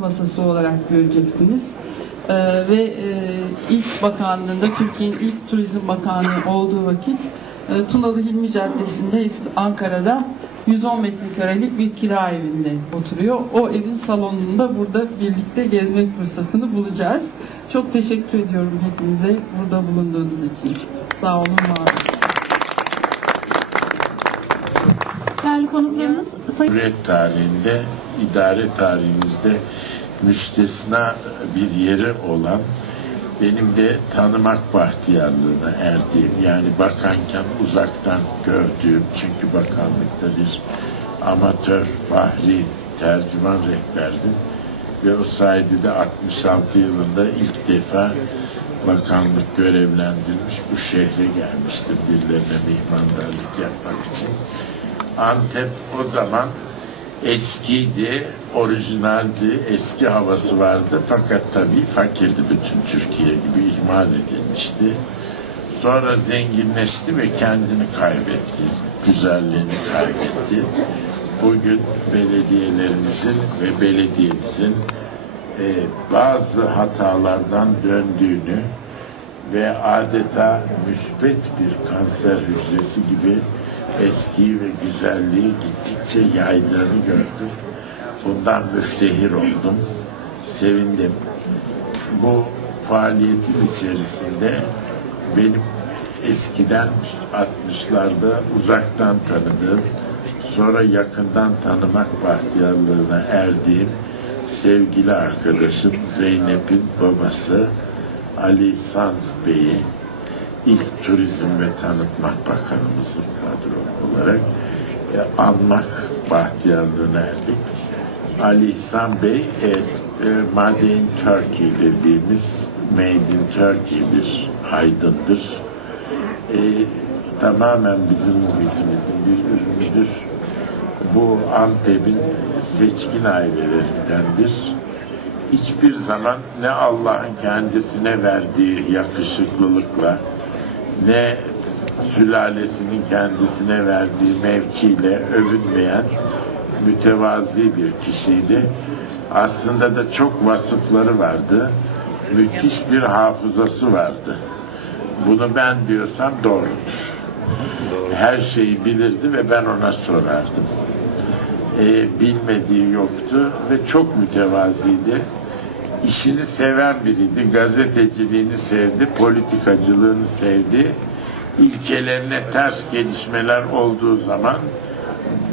masası olarak göreceksiniz. Ee, ve e, ilk bakanlığında Türkiye'nin ilk turizm bakanlığı olduğu vakit e, Tunalı Hilmi Caddesi'nde Ankara'da 110 metrekarelik bir kira evinde oturuyor. O evin salonunda burada birlikte gezmek fırsatını bulacağız. Çok teşekkür ediyorum hepinize burada bulunduğunuz için. Sağ olun, var olun. Değerli konuklarımız Sayın Cumhuriyet tarihinde, idare tarihimizde müstesna bir yeri olan benim de tanımak bahtiyarlığına erdiğim yani bakanken uzaktan gördüğüm çünkü bakanlıkta bir amatör bahri tercüman rehberdim ve o sayede de 66 yılında ilk defa bakanlık görevlendirilmiş bu şehre gelmiştir birilerine mihmandarlık yapmak için. Antep o zaman eskiydi, orijinaldi, eski havası vardı fakat tabii fakirdi bütün Türkiye gibi ihmal edilmişti. Sonra zenginleşti ve kendini kaybetti, güzelliğini kaybetti. Bugün belediyelerimizin ve belediyemizin e, bazı hatalardan döndüğünü ve adeta müspet bir kanser hücresi gibi eskiyi ve güzelliği gittikçe yaydığını gördüm. Bundan müftehir oldum. Sevindim. Bu faaliyetin içerisinde benim eskiden 60'larda uzaktan tanıdığım, sonra yakından tanımak bahtiyarlığına erdiğim sevgili arkadaşım Zeynep'in babası Ali San Bey'i Turizm ve Tanıtmak Bakanımızın kadro olarak e, anmak bahtiyarlığına erdik. Ali İhsan Bey, evet, e, Made in Turkey dediğimiz Made in Turkey bir aydındır. E, tamamen bizim ülkemizin bir ürünüdür. Bu Antep'in seçkin ailelerindendir hiçbir zaman ne Allah'ın kendisine verdiği yakışıklılıkla ne sülalesinin kendisine verdiği mevkiyle övünmeyen mütevazi bir kişiydi. Aslında da çok vasıfları vardı. Müthiş bir hafızası vardı. Bunu ben diyorsam doğrudur. Her şeyi bilirdi ve ben ona sorardım e, bilmediği yoktu ve çok mütevaziydi. İşini seven biriydi. Gazeteciliğini sevdi, politikacılığını sevdi. İlkelerine ters gelişmeler olduğu zaman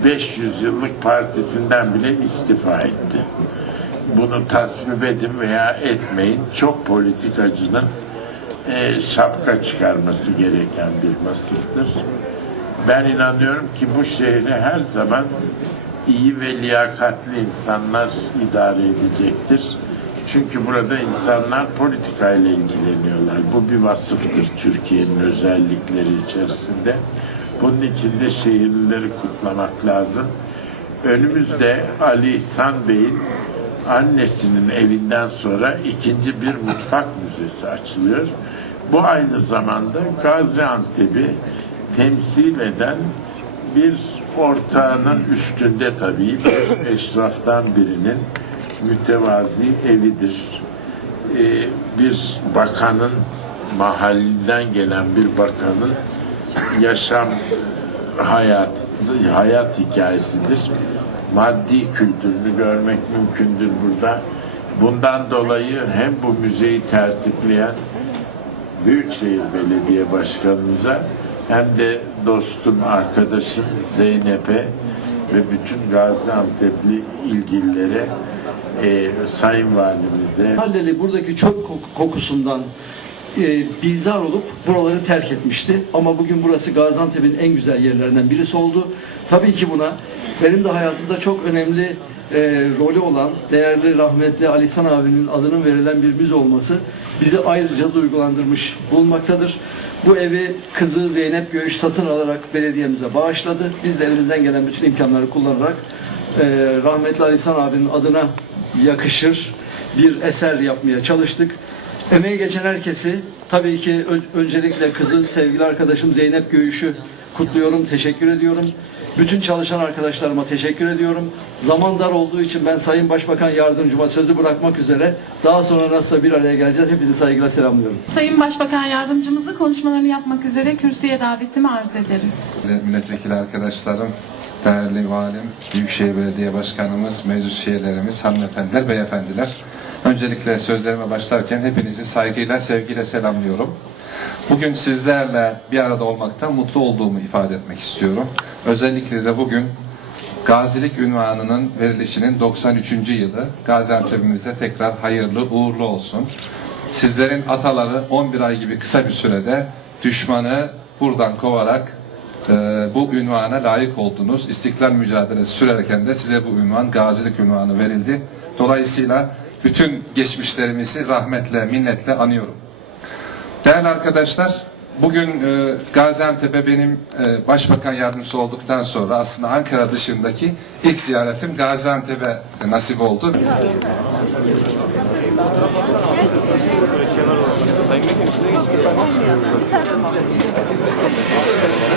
500 yıllık partisinden bile istifa etti. Bunu tasvip edin veya etmeyin. Çok politikacının e, şapka çıkarması gereken bir vasıftır. Ben inanıyorum ki bu şehri her zaman iyi ve liyakatli insanlar idare edecektir. Çünkü burada insanlar politikayla ilgileniyorlar. Bu bir vasıftır Türkiye'nin özellikleri içerisinde. Bunun için de şehirlileri kutlamak lazım. Önümüzde Ali İhsan Bey'in annesinin evinden sonra ikinci bir mutfak müzesi açılıyor. Bu aynı zamanda Gaziantep'i temsil eden bir ortağının üstünde tabii bir eşraftan birinin mütevazi evidir. Ee, bir bakanın mahallinden gelen bir bakanın yaşam hayat hayat hikayesidir. Maddi kültürünü görmek mümkündür burada. Bundan dolayı hem bu müzeyi tertipleyen Büyükşehir Belediye Başkanımıza hem de dostum, arkadaşım Zeynep'e ve bütün Gaziantep'li ilgililere, e, Sayın Valimize, Halleli buradaki çöp kok- kokusundan e, bizar olup buraları terk etmişti. Ama bugün burası Gaziantep'in en güzel yerlerinden birisi oldu. Tabii ki buna benim de hayatımda çok önemli e, rolü olan değerli rahmetli Ali İhsan abinin adının verilen bir müze olması bizi ayrıca duygulandırmış bulunmaktadır. Bu evi kızı Zeynep Göğüş satın alarak belediyemize bağışladı. Biz de elimizden gelen bütün imkanları kullanarak e, rahmetli Ali İhsan abinin adına yakışır bir eser yapmaya çalıştık. Emeği geçen herkesi tabii ki öncelikle kızı sevgili arkadaşım Zeynep Göğüş'ü kutluyorum, teşekkür ediyorum. Bütün çalışan arkadaşlarıma teşekkür ediyorum. Zaman dar olduğu için ben Sayın Başbakan Yardımcıma sözü bırakmak üzere daha sonra nasılsa bir araya geleceğiz. Hepinizi saygıyla selamlıyorum. Sayın Başbakan Yardımcımızı konuşmalarını yapmak üzere kürsüye davetimi arz ederim. milletvekili arkadaşlarım, değerli valim, Büyükşehir Belediye Başkanımız, meclis üyelerimiz, hanımefendiler, beyefendiler. Öncelikle sözlerime başlarken hepinizi saygıyla, sevgiyle selamlıyorum. Bugün sizlerle bir arada olmaktan mutlu olduğumu ifade etmek istiyorum. Özellikle de bugün Gazilik ünvanının verilişinin 93. yılı Gaziantep'imizde tekrar hayırlı uğurlu olsun. Sizlerin ataları 11 ay gibi kısa bir sürede düşmanı buradan kovarak e, bu ünvana layık oldunuz. İstiklal mücadelesi sürerken de size bu ünvan gazilik ünvanı verildi. Dolayısıyla bütün geçmişlerimizi rahmetle, minnetle anıyorum. Değerli arkadaşlar, bugün e, Gaziantep'e benim e, başbakan yardımcısı olduktan sonra aslında Ankara dışındaki ilk ziyaretim Gaziantep'e nasip oldu.